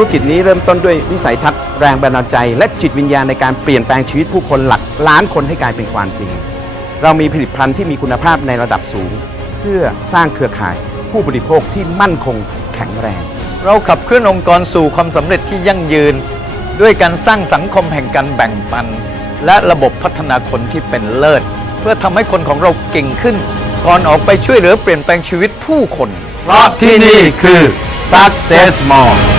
ธุรกิจนี้เริ่มต้นด้วยวิสัยทัศน์แรงบันดาลใจและจิตวิญญาณในการเปลี่ยนแปลงชีวิตผู้คนหลักล้านคนให้กลายเป็นความจริงเรามีผลิตภัณฑ์ที่มีคุณภาพในระดับสูงเพื่อสร้างเครือข่ายผู้บริโภคที่มั่นคงแข็งแรงเราขับเคลื่อนองค์กรสู่ความสำเร็จที่ยั่งยืนด้วยการสร้างสังคมแห่งการแบ่งปันและระบบพัฒนาคนที่เป็นเลิศเพื่อทำให้คนของเราเก่งขึ้นก่อนออกไปช่วยเหลือเปลี่ยนแปลงชีวิตผู้คนเพราะที่นี่คือ Success Mall